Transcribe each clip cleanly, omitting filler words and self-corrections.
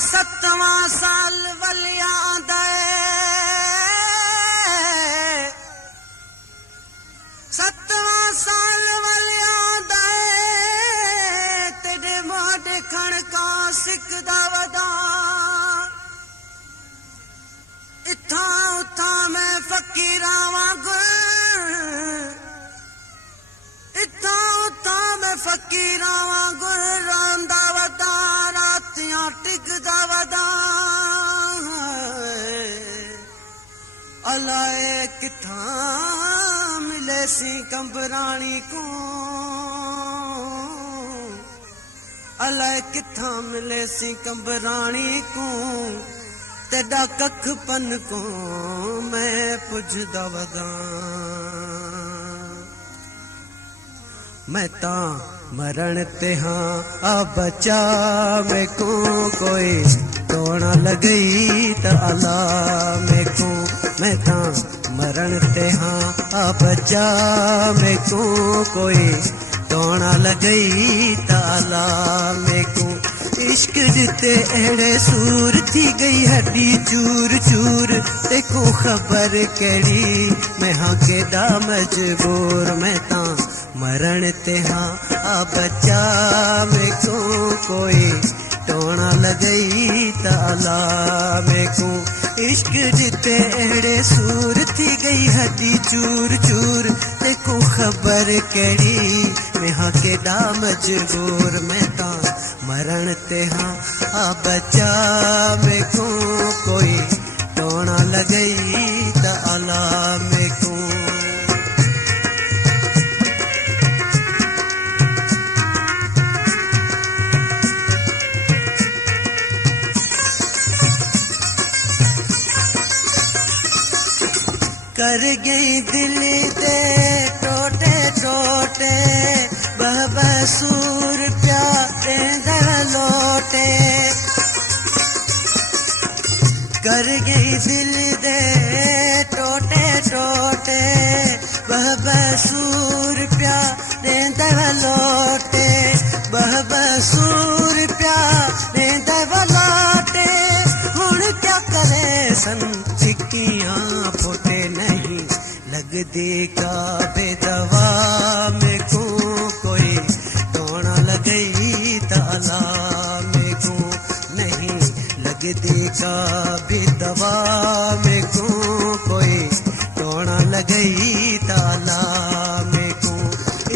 सतवां साल वलियां दे, सतवां साल वलियां दे, तेरे मोढे खणका सिकदा वदा। इत्थां उत्थां मैं फकीरां वांगुर, इत्थां उत्थां मैं फकीरां वांगुर रोंदा वदा, रातियां टिकदा वदा। अलाए कित्थां मिले सी कंबराणी को, अलाए कित्थां मिले सी कंबराणी को, तेरा कख पन को मैं पुछदा वदा। मैं ता मरण ते हाँ आ बचा, मैं को कोई टोना लगई त अला मैं को। मैं ता मरण ते हाँ आ बचा, मैं को कोई टोना लगई त अला मैं को। इश्क जिते अड़े सूर थी गई हड्डी चूर चूर, तेको खबर केड़ी मैं हाँ केड़ा मजबूर। मैं ता मरण ते हाँ आ बचा, मैं को कोई टोना लगई त अला मैं को। इश्क जिते अड़े सूर थी गई हड्डी चूर चूर, तेको खबर केड़ी मैं हाँ केड़ा मजबूर। मैं ता मरण ते हाँ आ बचा, मैं को कोई टोना लगई त अला मैं को। कर गई दिल दे टोटे टोटे, बसूर प्यारे दर लोटे। कर गई दिल दे टोटे टोटे, बसूर प्यारे दर लोटे। बसूर प्यारे दर लोटे, हुण क्या करे सन चिक्कियां फोटे नहीं लगदी का बेदवा। में को कोई टोना लगई त अला में को नहीं लगदी का बेदवा। में को कोई टोना लगई त अला में को।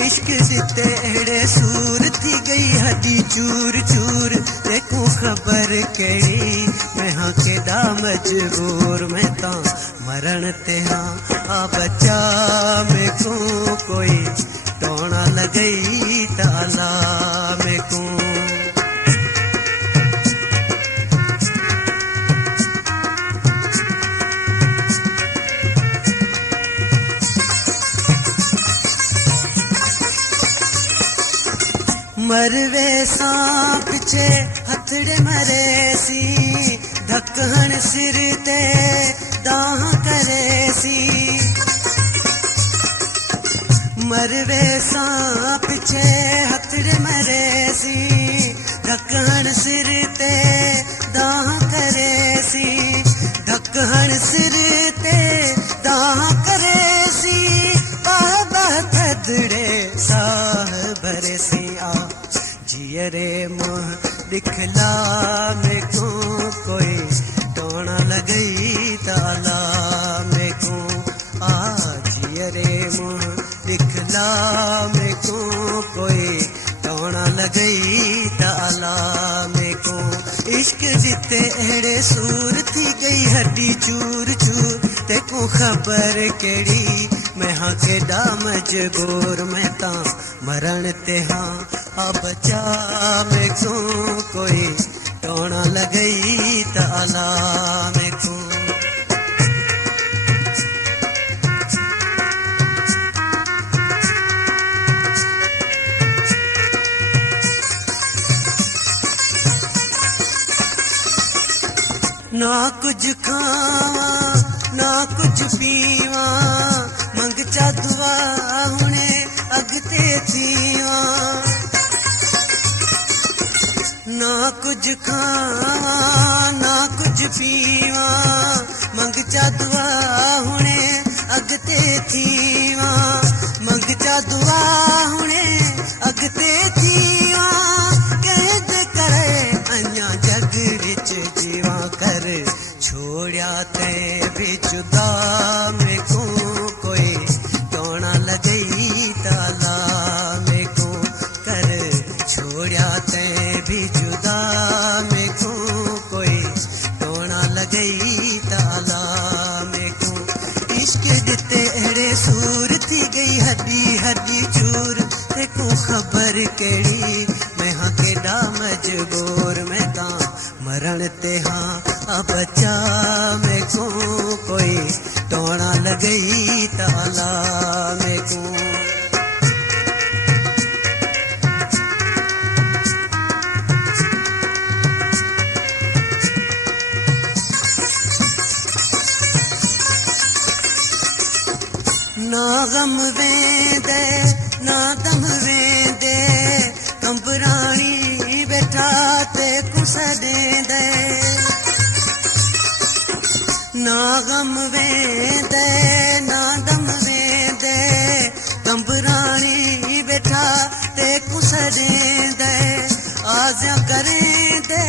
इश्क जिते अड़े सूर थी गई हड्डी चूर चूर, देखो खबर केड़ी मैं हाँ केड़ा मजबूर। मैं ता मरण ते हाँ आ बचा, मैं को कोई टोना लगई त अला मैं को। मरवे सांप छे हथड़े मरे सी, ढक्कन सिर ते दाह करे सी। मरवे सांप छे हथड़े मरे सी, ढक्कन सिर ते दाह करे सी। ढक्कन सिर ते दाह करे सी, बाह बाह थदड़े साह भरे सी। आ जियरे मुँह दिखला में को कोई टोना लगई त अला में को। आ जियरे मुँह दिखला में को कोई टोना लगई त अला में को। इश्क जिते अड़े सूर थी गई हड्डी चूर चूर, तेको खबर केड़ी मैं हाँ केड़ा मजबूर। मैं ता मरण ते हाँ आ बचा, मैं को कोई टोना लगई त अला मैं को। ना कुछ खावा ना कुछ पीवा, मंगचा दुआ हुणे अगते थीवा। ना कुछ खावा ना कुछ पीवा मंगचा दुआ हुणे अगते थीवा मंगचा दुआ हुणे अगते थीवा कहते करे अञा जग विच जीवा कर छोड़िया ते भी जुदा में को कोई टोना लगई ताला में को कर छोड़िया ते भी जुदा में को कोई टोना लगई ताला में को इश्क दिते अड़े सूर थी गई हड्डी हड्डी चूर ते को खबर केड़ी मैं हाँ केड़ा मजबूर मैं ता मरण ते हाँ अब बचा में को कोई टोना लगई ताला में को ना गम वेंदे ना दम वेंदे कंबराणी बैठा ते कुछ देंदे ना गम वेंदे ना दम वेंदे कंबराणी बैठा ते कुछ देंदे आजा करेंदे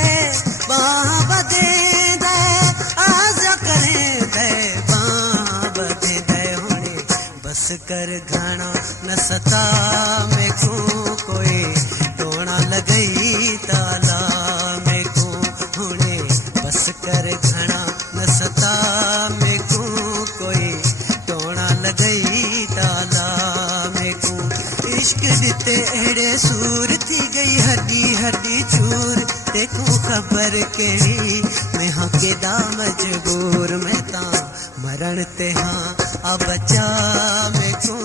बाह बदेंदे आजा करेंदे बाह बदेंदे बस कर घना न सता में को कोई टोना लगई ताला में को हुणे बस कर घना न सता में को कोई टोना लगई ताला में को इश्क दिते अड़े सूर थी गई हड्डी हड्डी चूर देखो खबर केड़ी मैं हाँ केड़ा मजबूर मैं ता मरण ते हाँ अब बचा में को